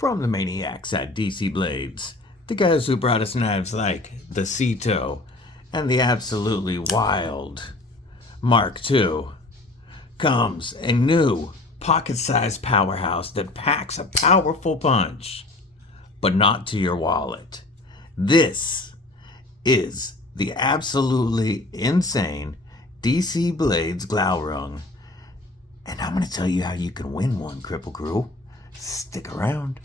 From the maniacs at DC Blades, the guys who brought us knives like the Ceto and the absolutely wild Mark II, comes a new pocket-sized powerhouse that packs a powerful punch, but not to your wallet. This is the absolutely insane DC Blades Glaurung, and I'm going to tell you how you can win one, Kripple Krew. Stick around.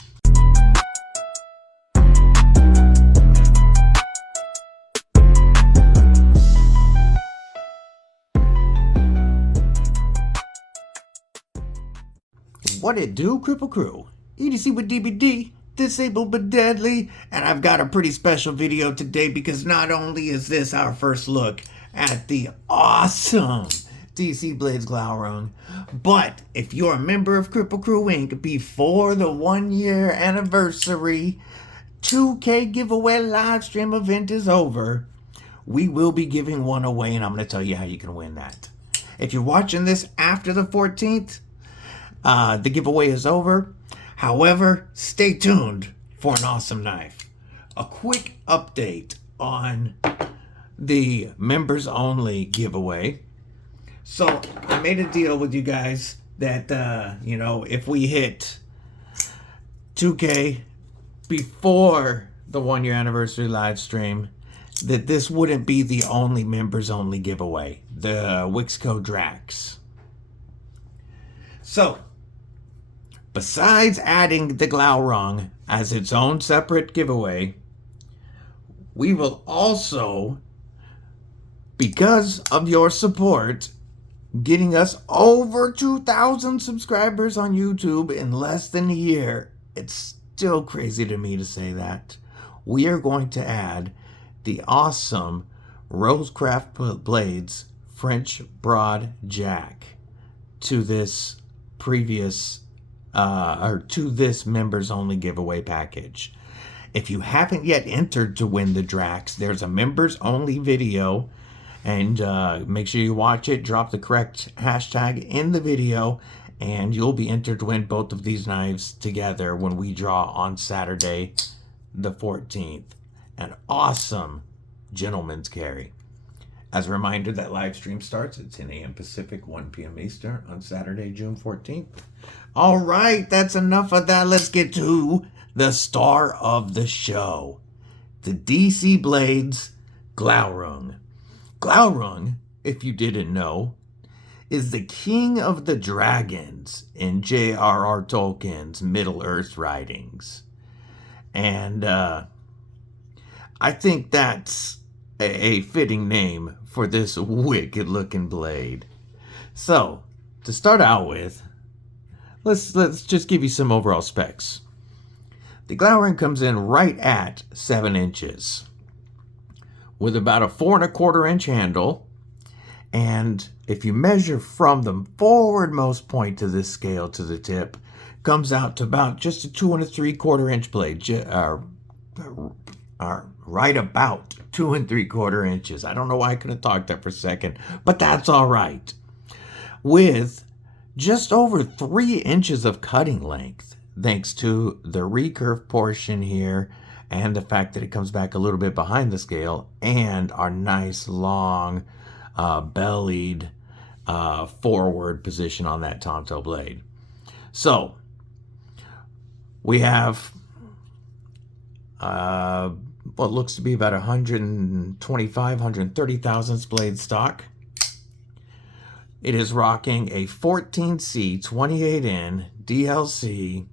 What it do, Kripple Krew? EDC with DBD, disabled but deadly, and I've got a pretty special video today because not only is this our first look at the awesome DC Blades Glaurung, but if you're a member of Kripple Krew Inc. before the 1-year anniversary 2K giveaway live stream event is over, we will be giving one away, and I'm going to tell you how you can win that. If you're watching this after the 14th, the giveaway is over. However, stay tuned for an awesome knife. A quick update on the members only giveaway. So I made a deal with you guys that, if we hit 2K before the 1-year anniversary live stream, that this wouldn't be the only members only giveaway. The Wixco Drax. So, besides adding the Glaurung as its own separate giveaway, we will also, because of your support, getting us over 2,000 subscribers on YouTube in less than a year. It's still crazy to me to say that. We are going to add the awesome Rosecraft Blades French Broad Jack to this previous to this members only giveaway package. If you haven't yet entered to win the Drax, there's a members only video, and make sure you watch it, drop the correct hashtag in the video, and you'll be entered to win both of these knives together when we draw on Saturday the 14th. An awesome gentleman's carry. As a reminder, that live stream starts at 10 a.m. Pacific, 1 p.m. Eastern on Saturday, June 14th. All right, that's enough of that. Let's get to the star of the show, the DC Blades Glaurung. Glaurung, if you didn't know, is the king of the dragons in J.R.R. Tolkien's Middle-earth writings. And I think that's a fitting name for this wicked-looking blade. So, to start out with, let's just give you some overall specs. The Glaurung comes in right at 7 inches, with about a 4 1/4 inch handle, and if you measure from the forwardmost point to this scale to the tip, comes out to about just a 2 3/4 inch blade, right about 2 3/4 inches. I don't know why I couldn't talk that for a second, but that's all right. With just over 3 inches of cutting length, thanks to the recurve portion here, and the fact that it comes back a little bit behind the scale, and our nice long bellied forward position on that Tanto blade. So we have what looks to be about 125, 130 thousandths blade stock. It is rocking a 14C 28N DLC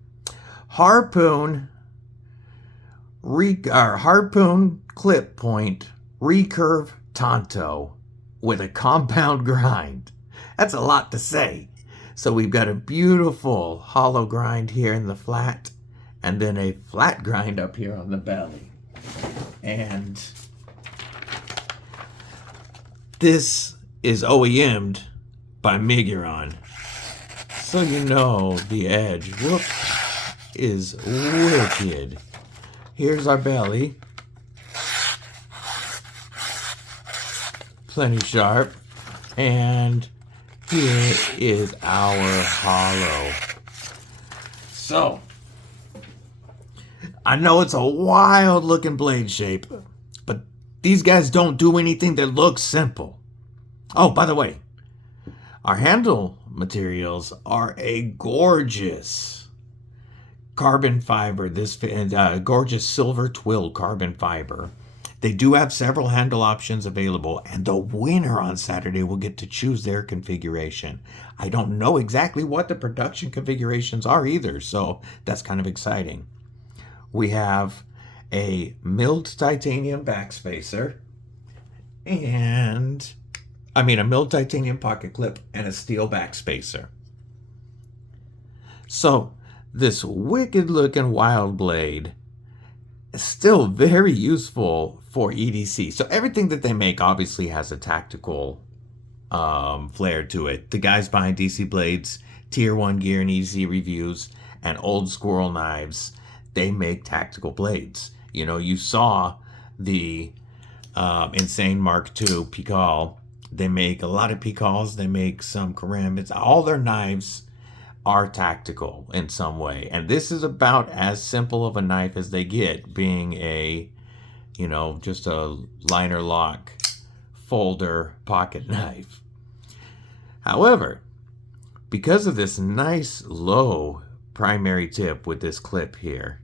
Harpoon clip point recurve Tanto with a compound grind. That's a lot to say. So we've got a beautiful hollow grind here in the flat, and then a flat grind up here on the belly. And this is OEM'd by Miguron. So you know the edge, whoop, is wicked. Here's our belly. Plenty sharp. And here is our hollow. So, I know it's a wild looking blade shape, but these guys don't do anything that looks simple. Oh, by the way, our handle materials are a gorgeous carbon fiber, this gorgeous silver twill carbon fiber. They do have several handle options available, and the winner on Saturday will get to choose their configuration. I don't know exactly what the production configurations are either, so that's kind of exciting. We have a milled titanium backspacer, and a milled titanium pocket clip and a steel backspacer. So this wicked looking wild blade is still very useful for EDC. So everything that they make obviously has a tactical flair to it. The guys behind DC Blades, Tier 1 Gear and EDC Reviews, and Old Squirrel Knives, they make tactical blades. You know, you saw the Insane Mark II Pikal. They make a lot of Pikals. They make some Karambits. All their knives are tactical in some way. And this is about as simple of a knife as they get, being a, just a liner lock folder pocket knife. However, because of this nice low primary tip with this clip here,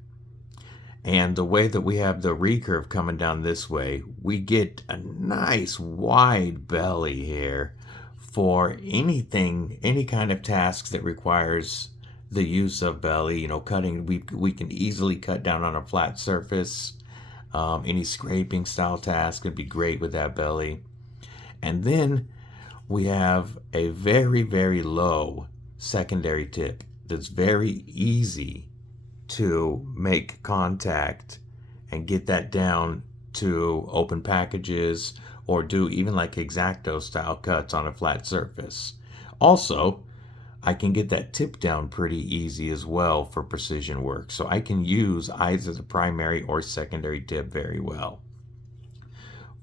and the way that we have the recurve coming down this way, we get a nice wide belly here for anything, any kind of tasks that requires the use of belly. Cutting, we can easily cut down on a flat surface. Any scraping style task would be great with that belly. And then we have a very, very low secondary tip that's very easy to make contact and get that down to open packages or do even like X-Acto style cuts on a flat surface. Also, I can get that tip down pretty easy as well for precision work. So I can use either the primary or secondary tip very well.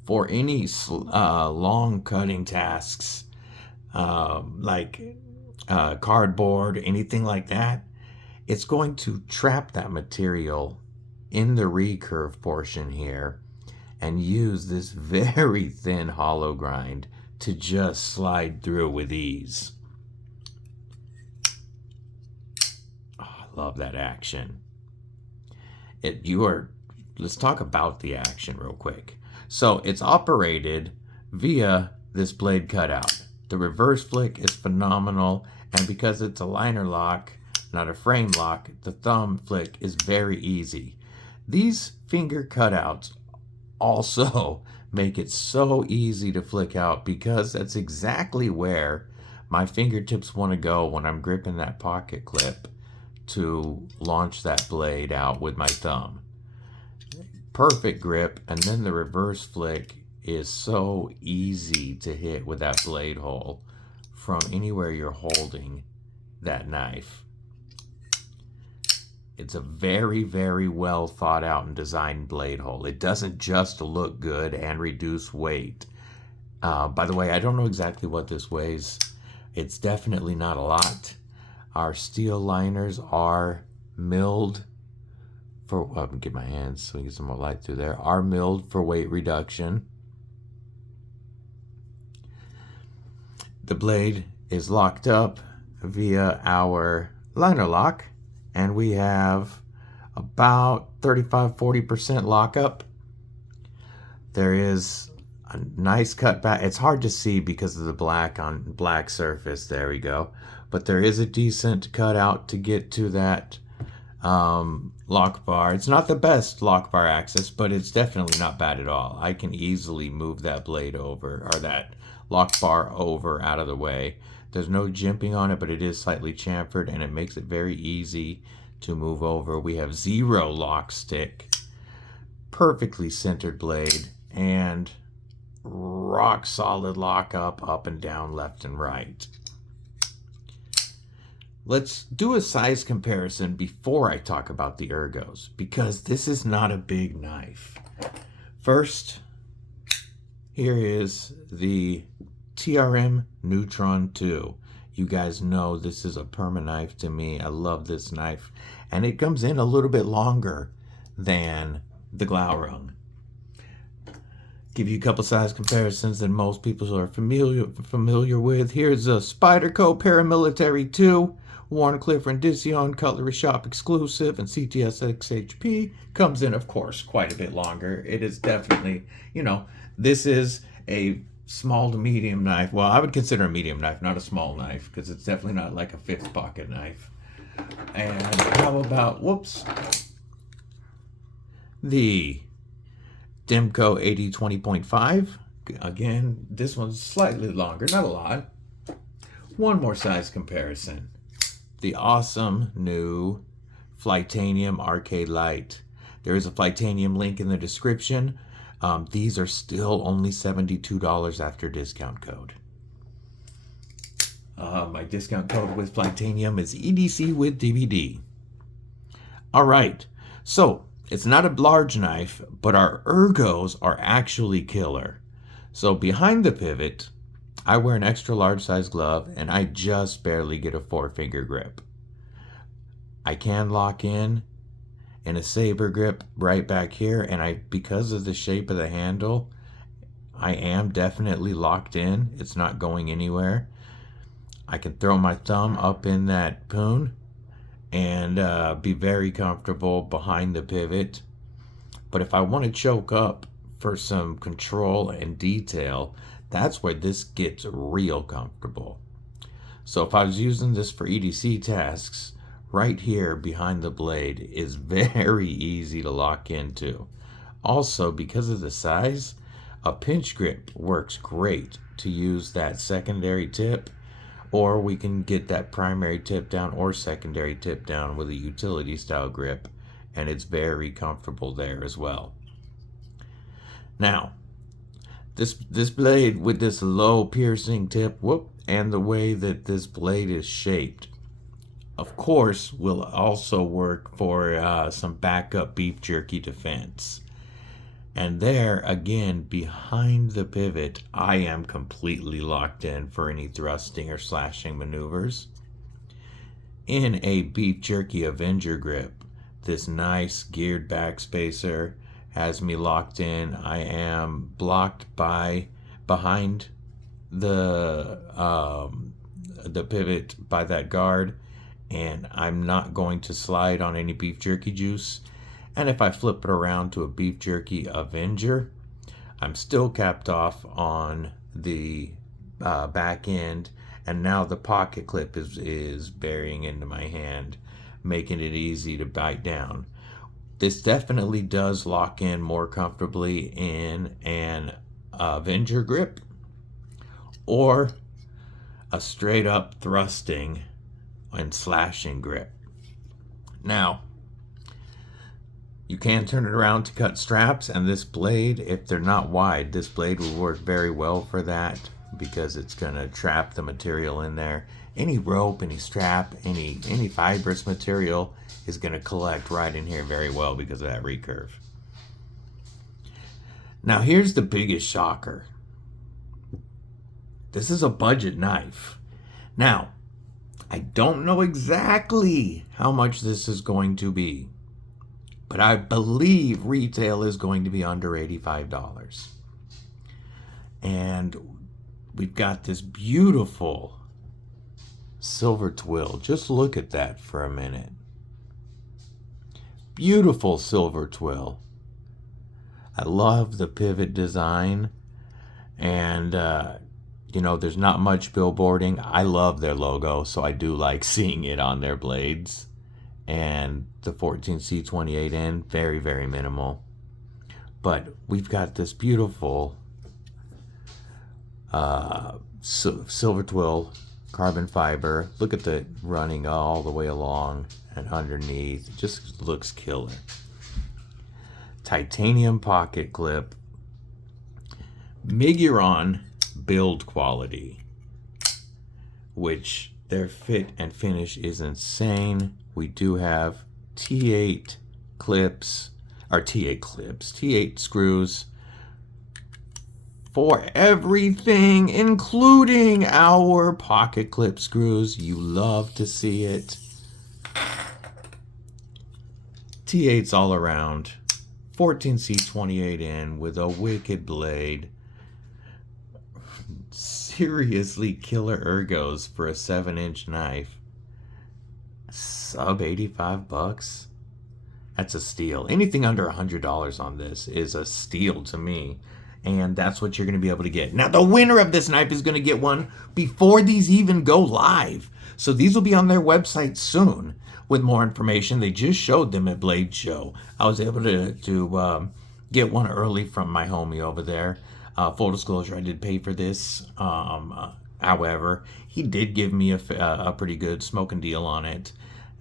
For any long cutting tasks, like cardboard, anything like that, it's going to trap that material in the recurve portion here and use this very thin hollow grind to just slide through with ease. Oh, I love that action. Let's talk about the action real quick. So it's operated via this blade cutout. The reverse flick is phenomenal, and because it's a liner lock, not a frame lock, the thumb flick is very easy. These finger cutouts also make it so easy to flick out because that's exactly where my fingertips want to go when I'm gripping that pocket clip to launch that blade out with my thumb. Perfect grip, and then the reverse flick is so easy to hit with that blade hole from anywhere you're holding that knife. It's a very, very well thought out and designed blade hole. It doesn't just look good and reduce weight. By the way, I don't know exactly what this weighs. It's definitely not a lot. Our steel liners are milled for, I can get my hands so we can get some more light through there, are milled for weight reduction. The blade is locked up via our liner lock, and we have about 35-40% lockup. There is a nice cut back. It's hard to see because of the black on black surface. There we go. But there is a decent cutout to get to that lock bar. It's not the best lock bar access, but it's definitely not bad at all. I can easily move that blade over, or that lock bar over out of the way. There's no jimping on it, but it is slightly chamfered, and it makes it very easy to move over. We have zero lock stick, perfectly centered blade, and rock solid lock up and down, left and right. Let's do a size comparison before I talk about the ergos, because this is not a big knife. First, here is the TRM Neutron 2. You guys know this is a perma knife to me. I love this knife. And it comes in a little bit longer than the Glaurung. Give you a couple size comparisons that most people are familiar with. Here's a Spyderco Paramilitary 2, Warncliffe Rendition, Cutlery Shop exclusive, and CTS XHP. Comes in, of course, quite a bit longer. It is definitely, this is a small to medium knife. Well, I would consider a medium knife, not a small knife, because it's definitely not like a fifth pocket knife. And how about, the Demco 8020.5. Again, this one's slightly longer, not a lot. One more size comparison. The awesome new Flightanium Arcade Light. There is a Flightanium link in the description. These are still only $72 after discount code. My discount code with Flightanium is EDC with DVD. All right, so it's not a large knife, but our ergos are actually killer. So behind the pivot, I wear an extra large size glove and I just barely get a 4-finger grip. I can lock in a saber grip right back here, and because of the shape of the handle, I am definitely locked in. It's not going anywhere. I can throw my thumb up in that poon and be very comfortable behind the pivot. But if I want to choke up for some control and detail, that's where this gets real comfortable. So if I was using this for EDC tasks, right here behind the blade is very easy to lock into. Also, because of the size, a pinch grip works great to use that secondary tip, or we can get that primary tip down or secondary tip down with a utility style grip, and it's very comfortable there as well. Now, this blade with this low piercing tip, and the way that this blade is shaped, of course, will also work for some backup beef jerky defense. And there, again, behind the pivot, I am completely locked in for any thrusting or slashing maneuvers. In a beef jerky Avenger grip, this nice geared back spacer has me locked in. I am blocked behind the pivot by that guard, and I'm not going to slide on any beef jerky juice. And if I flip it around to a beef jerky Avenger, I'm still capped off on the back end, and now the pocket clip is burying into my hand, making it easy to bite down. This definitely does lock in more comfortably in an Avenger grip or a straight up thrusting and slashing grip. Now, you can turn it around to cut straps, and this blade, if they're not wide, this blade will work very well for that because it's going to trap the material in there. Any rope, any strap, any fibrous material is going to collect right in here very well because of that recurve. Now here's the biggest shocker. This is a budget knife. Now, I don't know exactly how much this is going to be, but I believe retail is going to be under $85. And we've got this beautiful silver twill. Just look at that for a minute. Beautiful silver twill. I love the pivot design, and there's not much billboarding. I love their logo, so I do like seeing it on their blades. And the 14C28N, very, very minimal. But we've got this beautiful silver twill carbon fiber. Look at the running all the way along and underneath. It just looks killer. Titanium pocket clip. Miguron build quality, which their fit and finish is insane. We do have T8 clips, or T8 screws for everything, including our pocket clip screws. You love to see it. T8s all around. 14C28 in with a wicked blade. Seriously killer ergos for a 7-inch knife. Sub 85 bucks. That's a steal. Anything under $100 on this is a steal to me. And that's what you're going to be able to get. Now, the winner of this knife is going to get one before these even go live. So these will be on their website soon with more information. They just showed them at Blade Show. I was able to get one early from my homie over there. Full disclosure, I did pay for this. However, he did give me a pretty good smoking deal on it.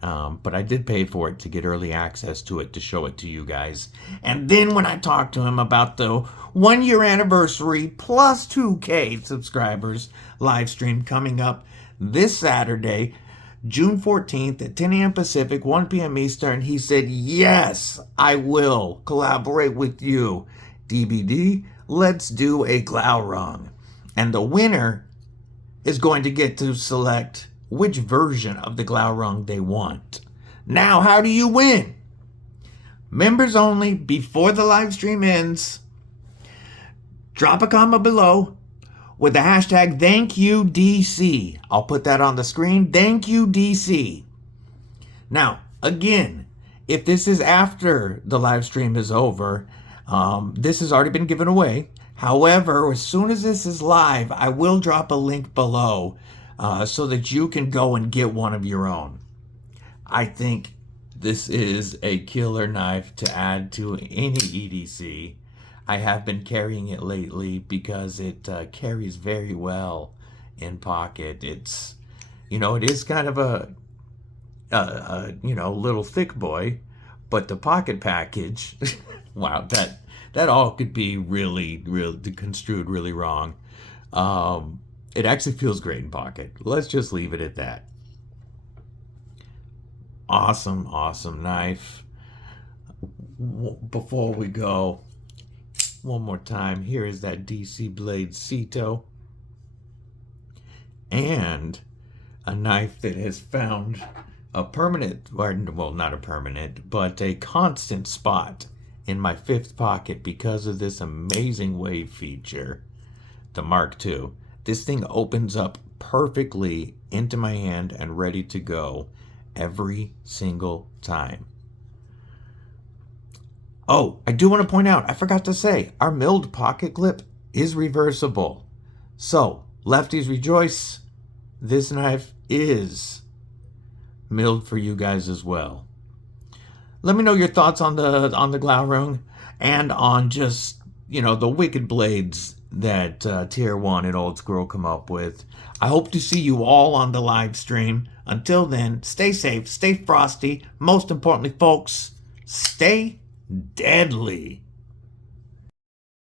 But I did pay for it to get early access to it to show it to you guys. And then when I talked to him about the 1-year anniversary plus 2K subscribers live stream coming up this Saturday, June 14th at 10 a.m. Pacific, 1 p.m. Eastern, he said, yes, I will collaborate with you. DBD, let's do a Glaurung. And the winner is going to get to select which version of the Glaurung they want. Now, how do you win? Members only, before the live stream ends, drop a comment below with the hashtag ThankYouDC. I'll put that on the screen, ThankYouDC. Now, again, if this is after the live stream is over, this has already been given away. However, as soon as this is live, I will drop a link below so that you can go and get one of your own. I think this is a killer knife to add to any EDC. I have been carrying it lately because it carries very well in pocket. It's, it is kind of a little thick boy, but the pocket package, wow, that all could be really construed really wrong. It actually feels great in pocket. Let's just leave it at that. Awesome knife. Before we go, one more time, here is that DC Blade Cito. And a knife that has found a permanent, well, not a permanent, but a constant spot in my 5th pocket because of this amazing wave feature, the Mark II. This thing opens up perfectly into my hand and ready to go every single time. Oh, I do want to point out, I forgot to say, our milled pocket clip is reversible. So, lefties rejoice. This knife is milled for you guys as well. Let me know your thoughts on the Glaurung and on just, the wicked blades that Tier 1 and Old Squirrel come up with. I hope to see you all on the live stream. Until then, stay safe, stay frosty. Most importantly, folks, stay deadly.